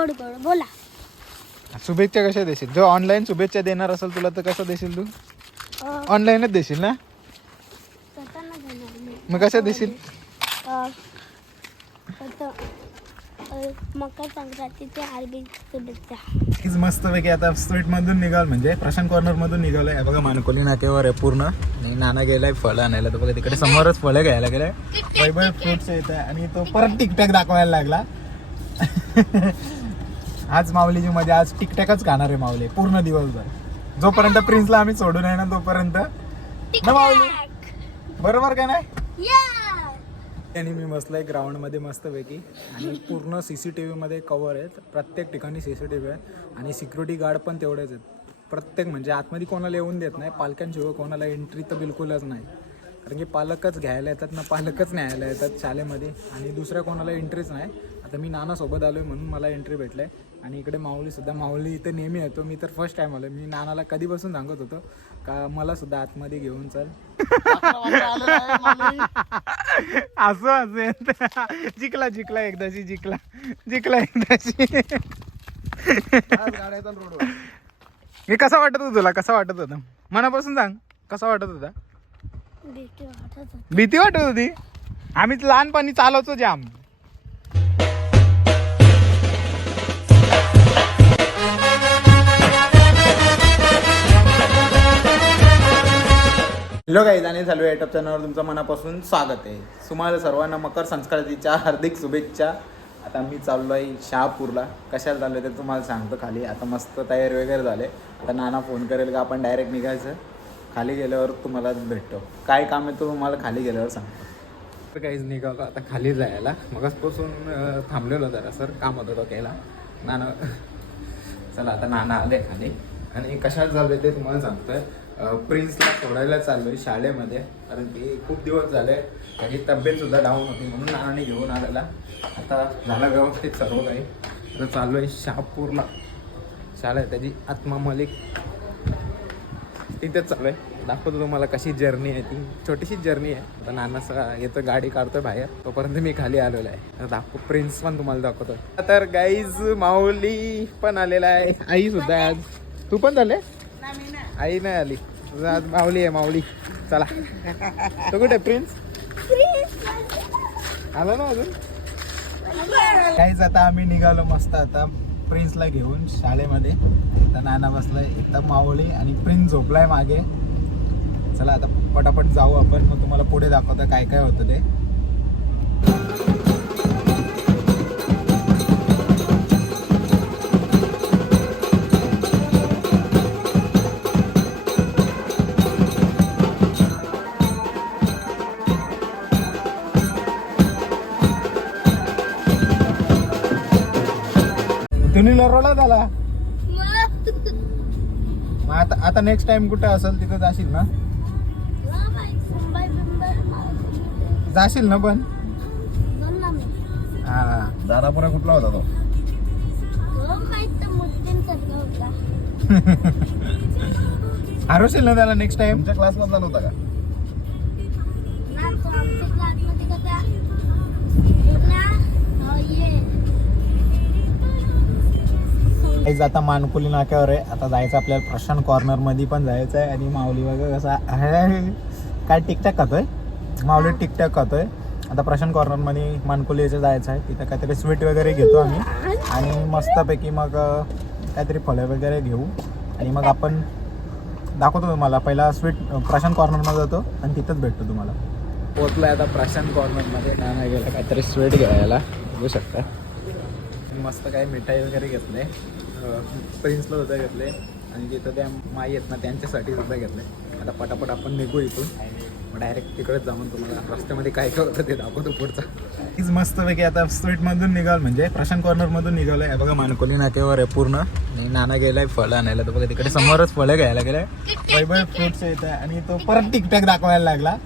गोड गोड बोला. शुभेच्छा कशा देशील? जो ऑनलाईन शुभेच्छा देणार असेल तुला तर कसं देशील तू? ऑनलाईनच देशील ना? करताना देणार मी. मग कसं देशील? अं, आता, अं, मकर शुभेच्छा. निघाल म्हणजे प्रशांत कॉर्नर मधून निघालोय हे बघा मानकोली नाक्यावर आहे पूर्ण. आणि नाना गेलाय फळं आणायला. तर बघा तिकडे समोरच फळं घ्यायला गेलाय. वैभव फ्रुट्स येत आहे. आणि तो परत टिकटॅक दाखवायला लागला. आज माऊलीची मध्ये आज टिकटॅकच खाणार आहे माऊली पूर्ण दिवसभर. जोपर्यंत प्रिन्सला आम्ही सोडून आहे ना तोपर्यंत. ना माऊली? बरोबर का नाही? आणि मी बसलोय ग्राउंडमध्ये मस्त पैकी. आणि पूर्ण सीसीटीव्ही मध्ये कव्हर आहेत. प्रत्येक ठिकाणी सीसीटीव्ही आहे आणि सिक्युरिटी गार्ड पण तेवढेच आहेत. प्रत्येक म्हणजे आतमध्ये कोणाला येऊन देत नाही पालकांशिवाय कोणाला एंट्री तर बिलकुलच नाही. कारण की पालकच घ्यायला येतात ना पालकच न्यायला येतात शाळेमध्ये. आणि दुसऱ्या कोणाला एंट्रीच नाही. आता मी नानासोबत आलोय म्हणून मला एंट्री भेटलंय. आणि इकडे माऊली सुद्धा माऊली इथे नेहमी येतो मी तर फर्स्ट टाइम आलो मी नानाला कधीपासून सांगत होतो का मला सुद्धा आतमध्ये घेऊन चल. असं असं. जिंकला जिंकला एकदाची जिंकला. जिंकला एकदाची मी कसा वाटत होता तुला? कसा वाटत होता? मनापासून सांग. कसा वाटत होता? भीती वाटत होती. भीती वाटत होती? आम्ही लहानपणी चालवतो जाम. हॅलो काही जाणे चालू आहे युट्यूब चॅनलवर तुमचं मनापासून स्वागत आहे. तुम्हाला सर्वांना मकर संस्कृतीच्या हार्दिक शुभेच्छा. आता मी चाललो आहे शहापूरला. कशाला चाललो आहे ते तुम्हाला सांगतो खाली. आता मस्त तयारी वगैरे झाले. आता नाना फोन करेल का आपण डायरेक्ट निघायचं? खाली गेल्यावर तुम्हाला भेटतो. काय काम आहे तो तुम्हाला खाली गेल्यावर सांगतो. तर काहीच निघालो. आता खाली जायला. मगचपासून थांबलेलो जरा सर. काम होतं तो केला नाना चला आता नाना आले खाली. आणि कशाला आहे ते तुम्हाला सांगतोय. प्रिन्सला सोडायला चाललोय शाळेमध्ये. कारण की खूप दिवस झाले त्याची तब्येत सुद्धा डाऊन होती म्हणून नानाने घेऊन आलेला. आता झालं व्यवस्थित सर्व काही. आता चाललोय शहापूरला. शाळा आहे त्याची आत्मा मलिक. तिथेच चालू आहे दाखवतो तुम्हाला कशी जर्नी आहे ती. छोटीशी जर्नी आहे. आता नानासा येतं गाडी काढतोय बाहेर. तोपर्यंत मी खाली आलेलो आहे. दाखव प्रिन्स पण तुम्हाला दाखवतो तर गाईज माऊली पण आलेला आहे. आई सुद्धा आहे आज. तू पण झाले आई नाही आली. आज माऊली आहे माऊली. चला. तो कुठे प्रिन्स? आला ना अजून? काहीच आता आम्ही निघालो मस्त आता प्रिन्सला घेऊन शाळेमध्ये. तर नाना बसलाय इथं माऊली आणि प्रिन्स झोपलाय मागे. चला आता पटापट जाऊ आपण. मग तुम्हाला पुढे दाखवतं काय काय होतं ते. तुम्ही लरोला झाला मग? आता आता नेक्स्ट टाइम कुठे असेल तिथं जाशील ना? जाशील ना पण? हा. दादापुरा कुठला होता तो? हरवशील ना त्याला नेक्स्ट टाइम तुमच्या क्लास मधला नव्हता का? आता मानकुली नाक्यावर आहे. आता जायचं आपल्याला प्रशांत कॉर्नरमध्ये पण जायचं आहे. आणि माऊली वगैरे कसा काय टिकटॅक खातोय? माऊली टिकटॅक खातोय. आता प्रशांत कॉर्नरमध्ये मानकुली याचं जायचं आहे. तिथं काहीतरी स्वीट वगैरे घेतो आम्ही. आणि मस्तपैकी मग काहीतरी फळे वगैरे घेऊ. आणि मग आपण दाखवतो तुम्हाला. पहिला स्वीट प्रशांत कॉर्नरमध्ये जातो आणि तिथंच भेटतो तुम्हाला. पोचलोय आता प्रशांत कॉर्नरमध्ये नाना गेला काहीतरी स्वीट घ्यायला. बघू शकता. मस्त काही मिठाई वगैरे घेतले प्रिन्सला सुद्धा घेतले आणि जिथं त्या माई आहेत ना त्यांच्यासाठी सुद्धा घेतले. आता पटापट आपण निघू इथून. मग डायरेक्ट तिकडेच जाऊन तुम्हाला रस्त्यामध्ये काय काय होतं ते दाखवतो पुढचा. हीच मस्तपैकी आता स्वीटमधून निघाल म्हणजे प्रशांत कॉर्नरमधून निघालोय आहे. बघा मानकोली नाक्यावर आहे पूर्ण. आणि नाना गेलाय फळं आणायला. तर बघा तिकडे समोरच फळं घ्यायला गेलाय. वैभव फ्रुट्स येत आहे. आणि तो परत टिकटॅक दाखवायला लागला.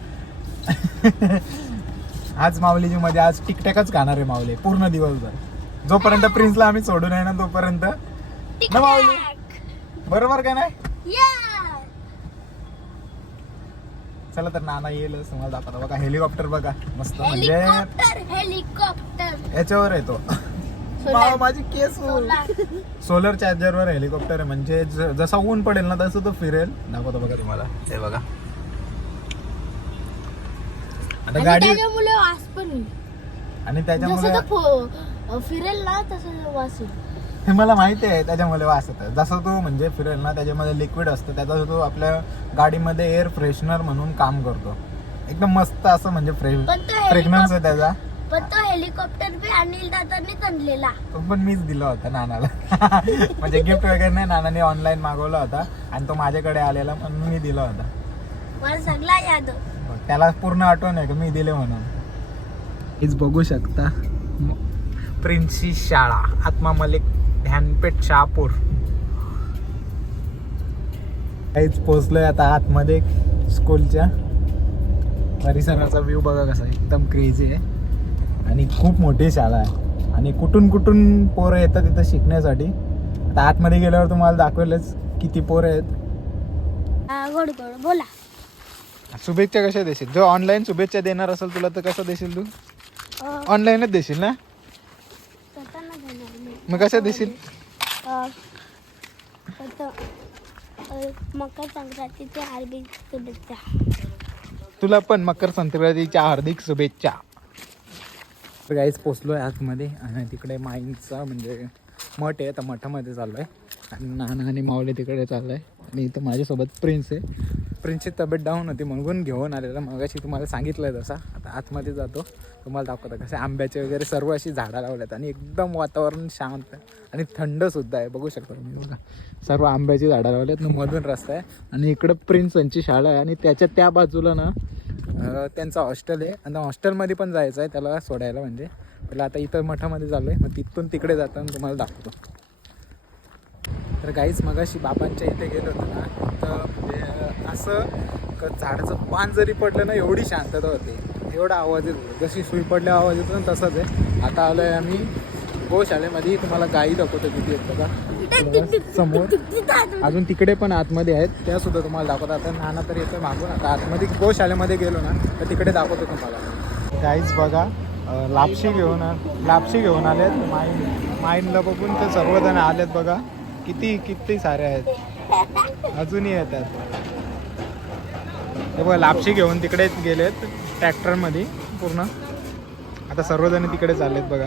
आज माऊलीजी मध्ये आज टिकटॅकच खाणार आहे माऊली पूर्ण दिवसभर. जोपर्यंत प्रिन्सला आम्ही सोडून आहे ना तोपर्यंत. ना माऊली बरोबर का नाही? चला तर नाना येईल तुम्हाला दाखवतो. बघा हेलिकॉप्टर बघा. मस्त म्हणजे हेलिकॉप्टर हेलिकॉप्टर. याच्यावर येतो भावा, माझी केस सोलर चार्जरवर हेलिकॉप्टर आहे. म्हणजे ज- जसा ऊन पडेल ना तसं तो फिरेल. दाखवतो बघा तुम्हाला. हे बघा. आता आणि गाडी त्याच्यामुळे वास पण येईल. आणि जसं त्याच्यामुळे तो फो- फिरेल ना तसं वास येईल. हे मला माहिती आहे त्याच्यामुळे वास येतं जसं तो म्हणजे फिरेल ना त्याच्यामध्ये लिक्विड असतं त्याचा तो आपल्या गाडीमध्ये एअर फ्रेशनर म्हणून काम करतो. एकदम मस्त असं म्हणजे फ्रेश फ्रेग्रन्स आहे त्याचा. पण तो हेलिकॉप्टर बी अनिल दादांनीच आणलेला. तो पण मीच दिला होता नानाला. म्हणजे गिफ्ट वगैरे नाही नानाने ऑनलाईन मागवला होता आणि तो माझ्याकडे आलेला म्हणून मी दिला होता. मला सगळा याद. त्याला पूर्ण आठवण आहे का? मी दिले म्हणून. हेच बघू शकता. प्रिन्सी शाळा आत्मा मलिक. ध्यानपेठ शहापूर. काहीच पोचलोय आता आतमध्ये स्कूलच्या. परिसराचा व्ह्यू बघा कसा. एकदम क्रेझी आहे. आणि खूप मोठी शाळा आहे. आणि कुठून कुठून पोरं येतात तिथं शिकण्यासाठी. आता आतमध्ये गेल्यावर तुम्हाला दाखवेलच किती पोरं आहेत. गोड गोड बोला. शुभेच्छा कशा देशील? जो ऑनलाईन शुभेच्छा देणार असेल तुला तर कसं देशील तू? ऑनलाईनच देशील ना. मग कसं अ, मकर संक्रांतीच्या हार्दिक शुभेच्छा. तुला पण मकर संक्रांतीच्या हार्दिक शुभेच्छा. तर काहीच पोचलोय आतमध्ये आणि तिकडे माईंचा म्हणजे मठ आहे तर मठामध्ये चाललो आहे आणि नाना आणि माऊली तिकडे चाललो आहे आणि इथं माझ्यासोबत प्रिन्स आहे. प्रिन्सची तब्येत डाऊन होती म्हणून घेऊन आलेला मगाशी तुम्हाला सांगितलं आहे तसा. आता आतमध्ये जातो. तुम्हाला दाखवतो कसे आंब्याचे वगैरे सर्व अशी झाडं लावल्यात आणि एकदम वातावरण शांत आहे आणि थंडसुद्धा आहे. बघू शकता तुम्ही बघा. सर्व आंब्याची झाडं लावल्यात. ना मधून रस्ता आहे. आणि इकडं प्रिन्सांची शाळा आहे. आणि त्याच्या त्या बाजूला ना त्यांचं हॉस्टेल आहे. आणि हॉस्टेलमध्ये पण जायचं आहे. त्याला सोडायला म्हणजे. पहिला आता इथं मठामध्ये चालू आहे मग तिथून तिकडे जाताना तुम्हाला दाखवतो. तर काहीच मगाशी बाबांच्या इथे गेलो होतो ना. तर म्हणजे असं क झाडाचं पान जरी पडलं ना एवढी शांतता होती. एवढा आवाज येत जशी सुई पडल्या आवाज येतो ना तसंच आहे. आता आलो आहे आम्ही गोशाळेमध्ये. तुम्हाला गाई दाखवतो किती आहेत बघा. समोर. अजून तिकडे पण आतमध्ये आहेत. त्या सुद्धा तुम्हाला दाखवतो. आता नाना तर येतं मागून. आता आतमध्ये गोशाळेमध्ये गेलो ना तर तिकडे दाखवतो तुम्हाला. गाईच बघा लापशी घेऊन आ- लापशी घेऊन आलेत. माईन माईनला बघून ते सर्वजण आलेत बघा. किती किती सारे आहेत. अजूनही येतात. हे बघा लापशी घेऊन तिकडे गेलेत ट्रॅक्टरमध्ये पूर्ण. आता सर्वजण तिकडे चाललेत बघा.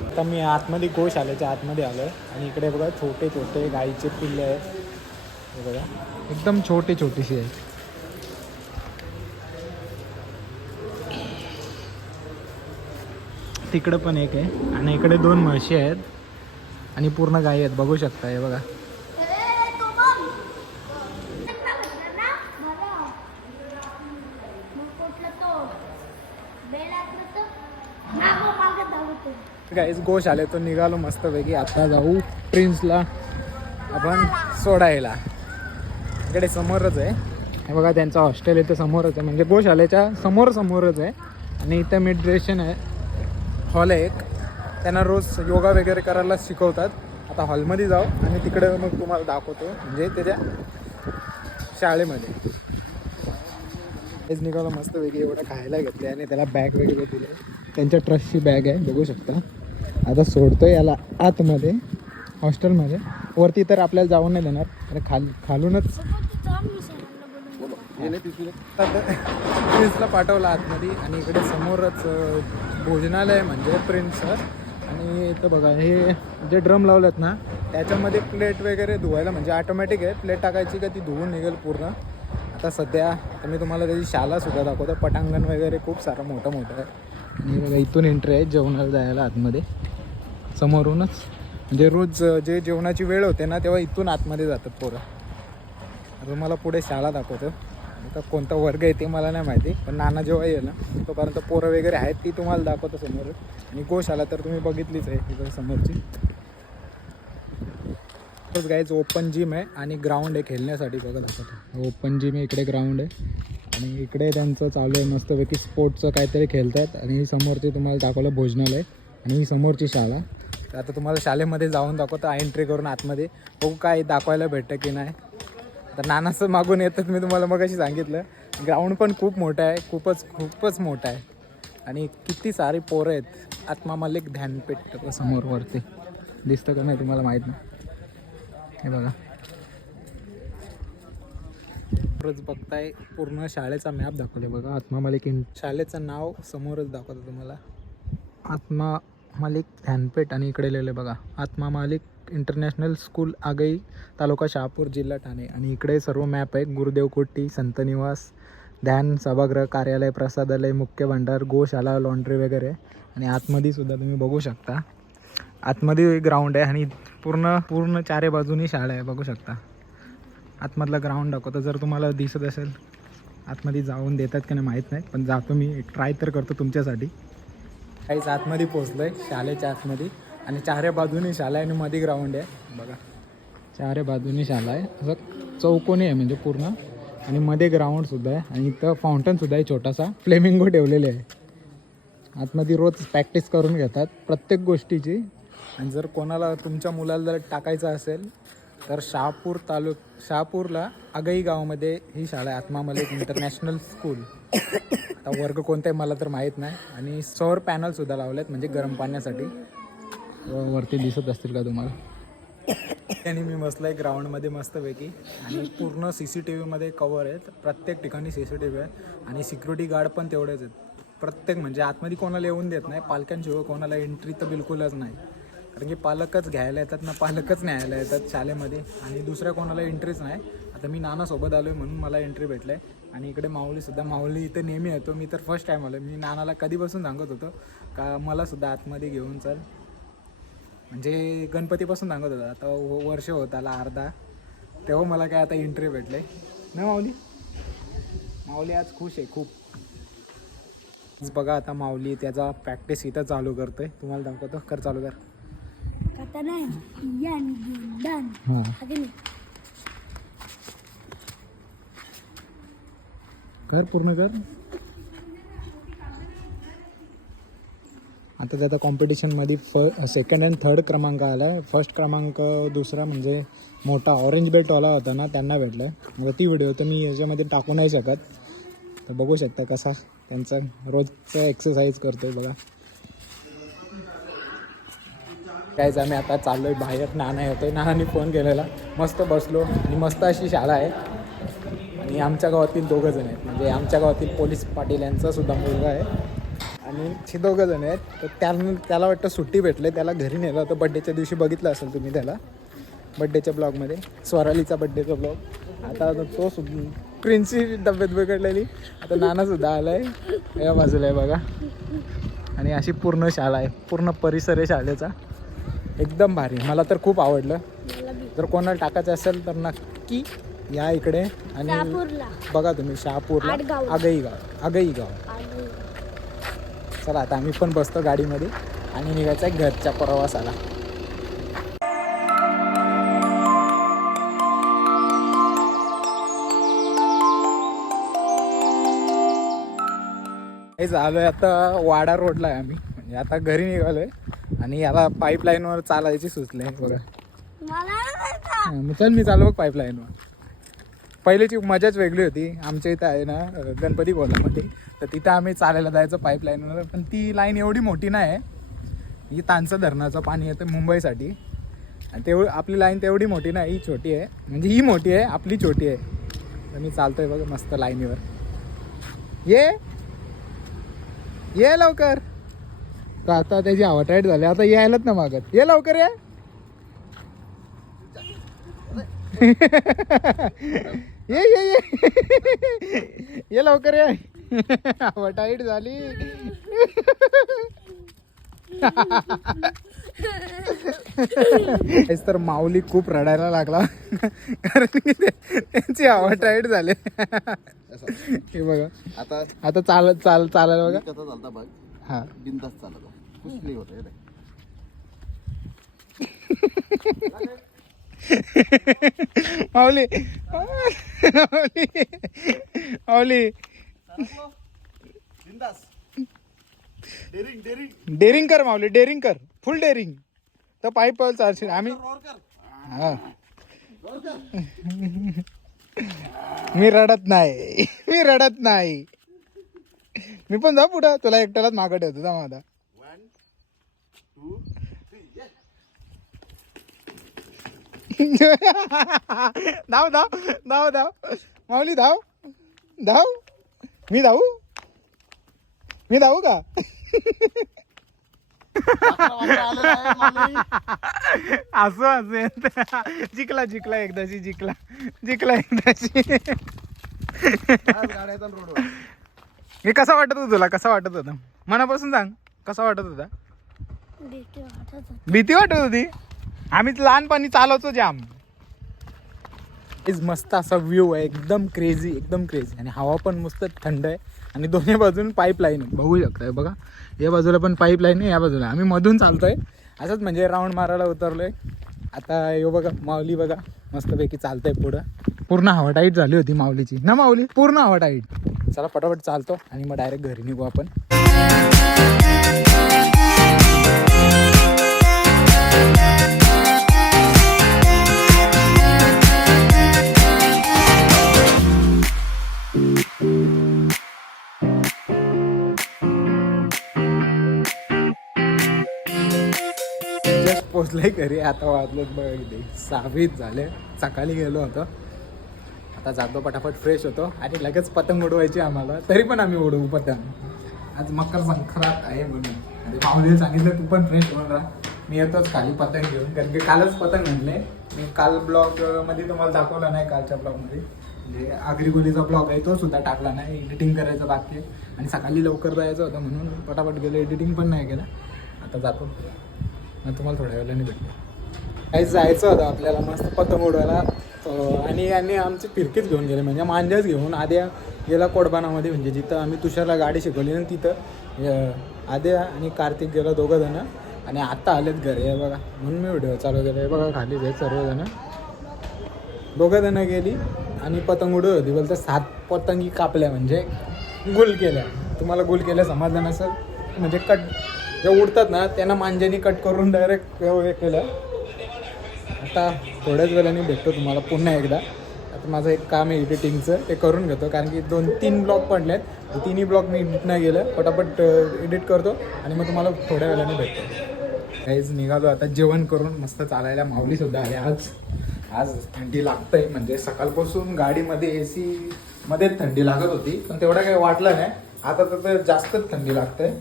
आता मी आतमध्ये गोशालेच्या आतमध्ये आलो आहे आणि इकडे बघा छोटे छोटे गाईचे पिल्ले आहेत. हे बघा एकदम छोटे छोटीशी आहेत. तिकडं पण एक आहे. आणि इकडे दोन म्हशी आहेत. आणि पूर्ण गाई आहेत. बघू शकता हे बघा. गाईज तो निघालो मस्तपैकी. आता जाऊ प्रिन्सला आपण सोडायला. इकडे समोरच आहे. हे बघा त्यांचं हॉस्टेल इथे समोरच आहे. म्हणजे गोशालेच्या समोर समोरच आहे. आणि इथं मेडिटेशन आहे हॉल आहे एक. त्यांना रोज योगा वगैरे करायला शिकवतात. आता हॉलमध्ये जाऊ आणि तिकडे मग तुम्हाला दाखवतो. म्हणजे त्याच्या शाळेमध्ये. तेच निघालं मस्त वेगळी एवढं खायला घेतले आणि त्याला बॅग वगैरे दिले त्यांच्या ट्रस्टची बॅग आहे बघू शकता. आता सोडतो याला आतमध्ये हॉस्टेलमध्ये. वरती तर आपल्याला जाऊन नाही देणार. अरे खाल खालूनच. प्रिन्सला पाठवलं आतमध्ये आणि इकडे समोरच भोजनालय म्हणजे प्रिन्स आणि इथं बघा हे जे ड्रम लावलेत ना त्याच्यामध्ये प्लेट वगैरे धुवायला म्हणजे ऑटोमॅटिक आहे. प्लेट टाकायची का ती धुवून निघेल पूर्ण. आता सध्या तर मी तुम्हाला त्याची शालासुद्धा दाखवतो. पटांगण वगैरे खूप सारं मोठं मोठं आहे. आणि बघा इथून एंट्री आहे जेवणाला जायला आतमध्ये. समोरूनच. म्हणजे रोज जे जेवणाची वेळ होते ना तेव्हा इथून आतमध्ये जातात पोरं. आता तुम्हाला पुढे शाळा दाखवतो. आता कोणता वर्ग आहे ते मला नाही माहिती पण नाना जेव्हा येईल ना तोपर्यंत पोरं वगैरे आहेत ती तुम्हाला दाखवतो समोर आणि गोशाला तर तुम्ही बघितलीच आहे तिथं समोरची. तोच गाईज ओपन जिम आहे आणि ग्राउंड आहे खेळण्यासाठी बघा दाखवतो. ओपन जिम आहे इकडे ग्राउंड आहे. आणि इकडे त्यांचं चालू आहे मस्तपैकी स्पोर्टचं काहीतरी खेळतात आणि ही समोरची तुम्हाला दाखवलं भोजनालय. आणि ही समोरची शाळा. तर आता तुम्हाला शाळेमध्ये जाऊन दाखवतो एंट्री करून आतमध्ये. बघू काय दाखवायला भेटतं की नाही. तर नानाचं मागून येतात मी तुम्हाला मग सांगितलं. ग्राउंड पण खूप मोठं आहे खूपच खूपच मोठं आहे. आणि किती सारी पोरं आहेत. आत्मा मलिक ध्यानपेठ समोर वरती दिसतं का नाही तुम्हाला माहीत नाही. हे बघा. समोरच बघताय पूर्ण शाळेचा मॅप दाखवले बघा. आत्मा मलिक इन शाळेचं नाव समोरच दाखवतो तुम्हाला. आत्मा मालिक ध्यानपेठ आणि इकडे लिहिलं बघा. आत्मा मालिक इंटरनॅशनल स्कूल आगई तालुका शहापूर जिल्हा ठाणे. आणि इकडे सर्व मॅप आहे गुरुदेव कोट्टी संत निवास ध्यान सभागृह कार्यालय प्रसादालय मुख्य भांडार गोशाला लॉन्ड्री वगैरे. आणि आतमध्ये सुद्धा तुम्ही बघू शकता. आतमध्ये ग्राउंड आहे आणि पूर्ण पूर्ण चारे बाजूनी शाळा आहे. बघू शकता. आतमधला ग्राउंड दाखवतो. जर तुम्हाला दिसत असेल आतमध्ये जाऊन देतात की नाही माहीत नाही. पण जातो मी. ट्राय तर करतो तुमच्यासाठी. काहीच आतमध्ये पोचलो आहे शाळेच्या आतमध्ये. आणि चारे बाजूनी शाळा आहे आणि मध्ये ग्राउंड आहे. बघा. चारे बाजूनी शाला आहे. असं चौकोनी आहे म्हणजे पूर्ण. आणि मध्ये ग्राउंडसुद्धा आहे. आणि इथं फाउंटनसुद्धा आहे छोटासा. फ्लेमिंगो ठेवलेले आहे. आतमध्ये रोज प्रॅक्टिस करून घेतात प्रत्येक गोष्टीची. आणि जर कोणाला तुमच्या मुलाला जर टाकायचं असेल तर शहापूर तालुक शहापूरला आगई गावामध्ये ही शाळा आहे. आत्मा मलिक इंटरनॅशनल स्कूल आता वर्ग कोणते आहे मला तर माहीत नाही. आणि सौर पॅनलसुद्धा लावलेत म्हणजे गरम पाण्यासाठी. वरती दिसत असतील का तुम्हाला? आणि मी बसलो ग्राउंडमध्ये मस्तपैकी आणि पूर्ण सी सी टी व्हीमध्ये कवर आहेत. प्रत्येक ठिकाणी सी सी टी व्ही आहे आणि सिक्युरिटी गार्ड पण तेवढेच आहेत. प्रत्येक म्हणजे आतमध्ये कोणाला येऊन देत नाही. पालकांशिवाय कोणाला एंट्री तर बिलकुलच नाही. कारण की पालकच घ्यायला येतात ना पालकच न्यायला येतात शाळेमध्ये. आणि दुसऱ्या कोणाला एंट्रीच नाही. आता मी नानासोबत आलो आहे म्हणून मला एंट्री भेटलं आहे आणि इकडे माऊलीसुद्धा माऊली इथे नेहमी येतो मी तर फर्स्ट टाईम आलो मी नानाला कधीपासून सांगत होतो का मला सुद्धा आतमध्ये घेऊन चल. म्हणजे गणपतीपासून सांगत होता आता वर्ष होत आला अर्धा. तेव्हा मला काय आता एंट्री भेटले. ना माऊली? माऊली आज खुश आहे खूप. बघा आता माऊली त्याचा प्रॅक्टिस इथं चालू करतोय. तुम्हाला दाखवतो कर चालू कर. हां. कर पूर्ण कर. आता त्याचा कॉम्पिटिशनमध्ये फ सेकंड अँड थर्ड क्रमांक आला आहे फर्स्ट क्रमांक दुसरा म्हणजे मोठा ऑरेंज बेल्टवाला होता ना त्यांना भेटला आहे मग ती व्हिडिओ तर मी याच्यामध्ये टाकू नाही शकत. तर बघू शकता कसा त्यांचा रोजचा एक्सरसाइज करतो बघा. कायच आम्ही आता चाललो आहे बाहेर. नाना येतोय. नानाने फोन केलेला. मस्त बसलो. आणि मस्त अशी शाळा आहे. आणि आमच्या गावातील दोघं जण आहेत. म्हणजे आमच्या गावातील पोलीस पाटील यांचा सुद्धा मुलगा आहे. आणि हे दोघं जण आहेत. तर त्याला त्याला वाटतं सुट्टी भेटले. त्याला घरी नेलं तर बड्डेच्या दिवशी बघितलं असेल तुम्ही त्याला. बड्डेच्या ब्लॉगमध्ये स्वरालीचा बड्डेचा ब्लॉग आता तो सुद्धा प्रिन्सी तब्येत बिघडलेली. आता नानासुद्धा आला आहे या बाजूला आहे बघा. आणि अशी पूर्ण शाळा आहे. पूर्ण परिसर आहे शाळेचा. एकदम भारी. मला तर खूप आवडलं. जर कोणाला टाकायचं असेल तर नक्की या इकडे आणि बघा तुम्ही शहापूरला. आगई गाव आगई गाव चला आता आम्ही पण बसतो गाडीमध्ये आणि निघायचं आहे घरच्या प्रवासाला. हे झालोय आता वाडा रोडला आहे आम्ही. म्हणजे आता घरी निघालोय आणि याला पाईपलाईनवर चालायची सुचले बघा. चल मी चालू बघ पाईपलाईनवर पहिल्याची मजाच वेगळी होती. आमच्या इथं आहे ना गणपती गोलामध्ये तर तिथं आम्ही चालायला जायचं पाईपलाईनवर पण ती लाईन एवढी मोठी नाही आहे ही तानचं धरणाचं पाणी येतं मुंबईसाठी. आणि तेवढी आपली लाईन तेवढी मोठी नाही ही छोटी आहे. म्हणजे ही मोठी आहे आपली छोटी आहे. तर मी चालतोय बघ मस्त लाईनीवर ये! ये लवकर! तर आता त्याची हवा टाईट झाली. आता यायलाच ना मागत. ये लवकर ये! ये ये ये. ये लवकर ये. टाईट झाली. तर माऊली खूप रडायला लागला. कारण की ते- त्यांची हवा टाईट झाली. हे बघा. आता आता चाल चाल चालायला बघा. कसा चालता बघ. हा. बिंदास चालत नाही होत. माऊली. माऊली. माऊली. Daring daring. कर माऊली डेअरिंग कर. फुल डेअरिंग तर पाईप चालशील आम्ही हा. मी रडत नाही. मी रडत नाही. मी पण जा पुढं. तुला एकट्यालाच मागं ठेवतो. जा माझा धाव धाव धाव धाव. माऊली धाव. धाव. मी धावू? मी धावू का? असं असेल जिंकला जिंकला एकदाची जिंकला. जिंकला रोडवर हे कसा वाटत होता तुला? कसा वाटत होता? मनापासून सांग. कसा वाटत होता. भीती वाटत होती. आम्ही लहानपणी चालवतो जाम इज मस्त असा व्ह्यू आहे एकदम क्रेझी एकदम क्रेझी आणि हवा पण मस्त थंड आहे. आणि दोन्ही बाजून पाईपलाईन आहे. बघू शकताय बघा. या बाजूला पण पाईपलाईन आहे या बाजूला. आम्ही मधून चालतोय. असंच म्हणजे राऊंड मारायला उतरलोय. आता यो बघा माऊली बघा. मस्तपैकी चालतंय पुढं. पूर्ण हवा टाईट झाली होती माऊलीची. ना माऊली? पूर्ण हवा टाईट चला पटापट चालतो आणि मग डायरेक्ट घरी निघू आपण. जस्ट पोचलोय घरी. आता वाजलेत बघा किती. सहावीत झाले. सकाळी गेलो होतो. आता जातो पटापट फ्रेश होतो. आणि लगेच पतंग उडवायची आम्हाला. तरी पण आम्ही उडवू पतंग. आज मकर संक्रांत आहे म्हणून. आणि माऊलीने सांगितलं तू पण फ्रेश होऊन राहा. मी येतोच खाली पतंग घेऊन. कारण की कालच पतंग आणले. मी काल ब्लॉगमध्ये तुम्हाला दाखवला नाही कालच्या ब्लॉगमध्ये म्हणजे आगरी गुलीचा ब्लॉग आहे तो सुद्धा टाकला नाही. एडिटिंग करायचं बाकी आहे. आणि सकाळी लवकर जायचं होतं म्हणून पटापट गेलो. एडिटिंग पण नाही केलं. आता जातो. मग तुम्हाला थोड्या वेळाने भेटतो काही जायचं होतं आपल्याला मस्त पतंग उडवायला. आणि यांनी आमची फिरकीच घेऊन गेले म्हणजे मांजाच घेऊन. आद्या गेला कोडबानामध्ये म्हणजे जिथं आम्ही तुषारला गाडी शिकवली ना तिथं आद्या आणि कार्तिक गेला दोघं जण आणि आता आलेत घरी हे बघा. म्हणून मी व्हिडिओ चालू केला. हे बघा खाली आहेत सर्वजणं. दोघंजणं गेली आणि पतंग उडवत होती. बोलतं सात पतंगी कापल्या म्हणजे गुल केल्या. तुम्हाला गुल केल्या समाधान असं म्हणजे कट जे उडतात ना त्यांना मांजानी कट करून डायरेक्ट हे केलं. आता थोड्याच वेळाने भेटतो तुम्हाला पुन्हा एकदा. आता माझं एक काम आहे एडिटिंगचं ते करून घेतो. कारण की दोन तीन ब्लॉग पडले आहेत तिन्ही ब्लॉग मी एडिट नाही गेलं पटापट एडिट करतो आणि मग तुम्हाला थोड्या वेळाने भेटतो. काहीच निघालो आता जेवण करून. मस्त चालायला माऊलीसुद्धा आहे आज. आज थंडी लागतंय. म्हणजे सकाळपासून गाडीमध्ये ए सी मध्ये थंडी लागत होती. पण तेवढं काही वाटलं नाही. आता तर जास्तच थंडी लागतंय.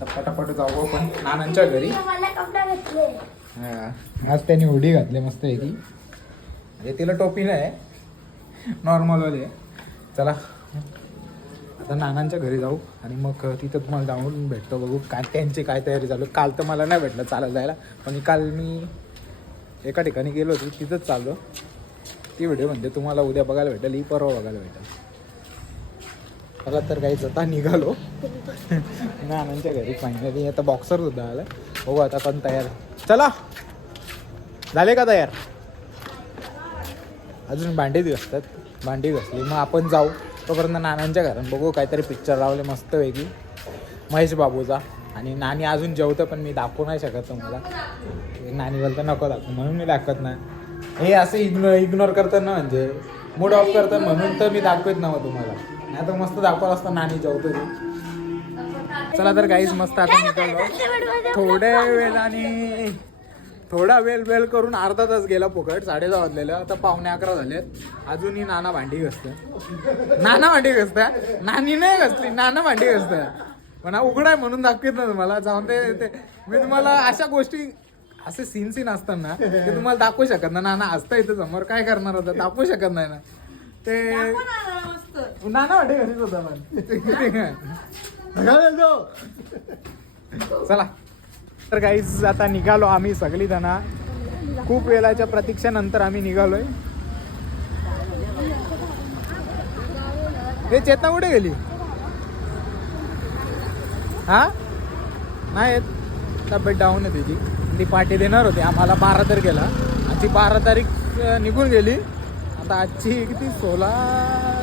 पटापट जाऊ आपण नानांच्या घरी. हा. आज त्यांनी हुडी घातली मस्त आहे ती. म्हणजे तिला टोपी नाही नॉर्मलवाली आहे. चला. आता नानांच्या घरी जाऊ आणि मग तिथं तुम्हाला जाऊन भेटतो बघू. काय त्यांची काय तयारी चालू. काल तर मला नाही भेटलं चालत जायला पण काल मी एका ठिकाणी गेलो होतो तिथंच चाललो. ती व्हिडिओ म्हणजे तुम्हाला उद्या बघायला भेटेल ही परवा बघायला भेटेल. मला तर काही जाता निघालो. नानांच्या म्हणजे घरी फायनली आता बॉक्सर सुद्धा आला. बघू आता पण तयार चला. झाले का तयार? अजून भांडी घसतात. भांडी घसली. मग आपण जाऊ. तोपर्यंत नानांच्या घरात बघू. काहीतरी पिक्चर लावले मस्त वेगळी महेश बाबूचा. आणि नानी अजून जेवतं पण मी दाखवू नाही शकत तुम्हाला. नानी बोलतं नको दाखवू. म्हणून मी दाखवत नाही. हे असं इग्नोर इग्नोर करतं ना म्हणजे मूड ऑफ करतं म्हणून तर मी दाखवत नव्हतं तुम्हाला. नाही तर मस्त दाखवत असतं नानी जेवतो ती चला तर काहीच मस्त आता निघालो. थोड्या वेळाने थोडा वेळ वेळ करून अर्धा तास गेला फुकट साडे दहा वाजलेलं. आता पावणे अकरा झालेत. अजूनही नाना भांडी घसते नाना भांडी घसत्या? नानी नाही घसली नाना भांडी घसत्या. पण हा उघडा आहे म्हणून दाखवत ना तुम्हाला. जाऊन ते ते- मी तुम्हाला अशा गोष्टी असे सीन सीन असताना ते तुम्हाला दाखवू शकत ना नाना असता इथे समोर. काय करणार होता दाखवू शकत नाही ना. ते ना ना घरीच होता पण चला. तर काहीच आता निघालो आम्ही सगळी जण खूप वेळाच्या प्रतीक्षेनंतर आम्ही निघालोय. हे चेतना कुठे गेली? हा? नाही येत. तब्येत डाऊन आहे त्याची ती पार्टी देणार होती. आम्हाला बारा तारखेला आणि ती बारा तारीख निघून गेली. आता आजची किती? सोळा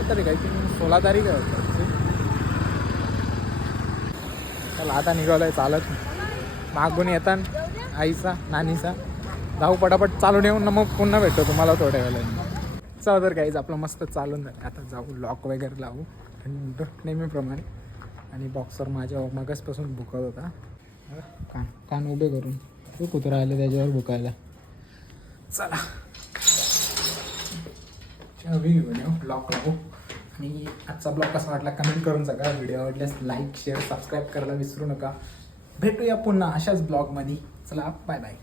तारीख आहे ती सोळा तारीख आहे चला आता निघालोय चालत. मागून येतात आईचा नानीचा. जाऊ पटापट चालून येऊन ना मग पुन्हा भेटतो तुम्हाला थोड्या वेळेला चला तर काहीच आपलं मस्त चालून जाईल आता जाऊ लॉक वगैरे लावू. थंड नेहमीप्रमाणे. आणि बॉक्सर माझ्या मगसपासून भुकत होता. कान कान उभे करून. तो कुत्रा आले त्याच्यावर भुकायला. चला. ब्लॉग लागू हो. आणि आजचा ब्लॉग कसा वाटला कमेंट करून सांगा. व्हिडिओ आवडल्यास लाईक शेअर सबस्क्राईब करायला विसरू नका. भेटूया पुन्हा अशाच ब्लॉगमध्ये चला बाय बाय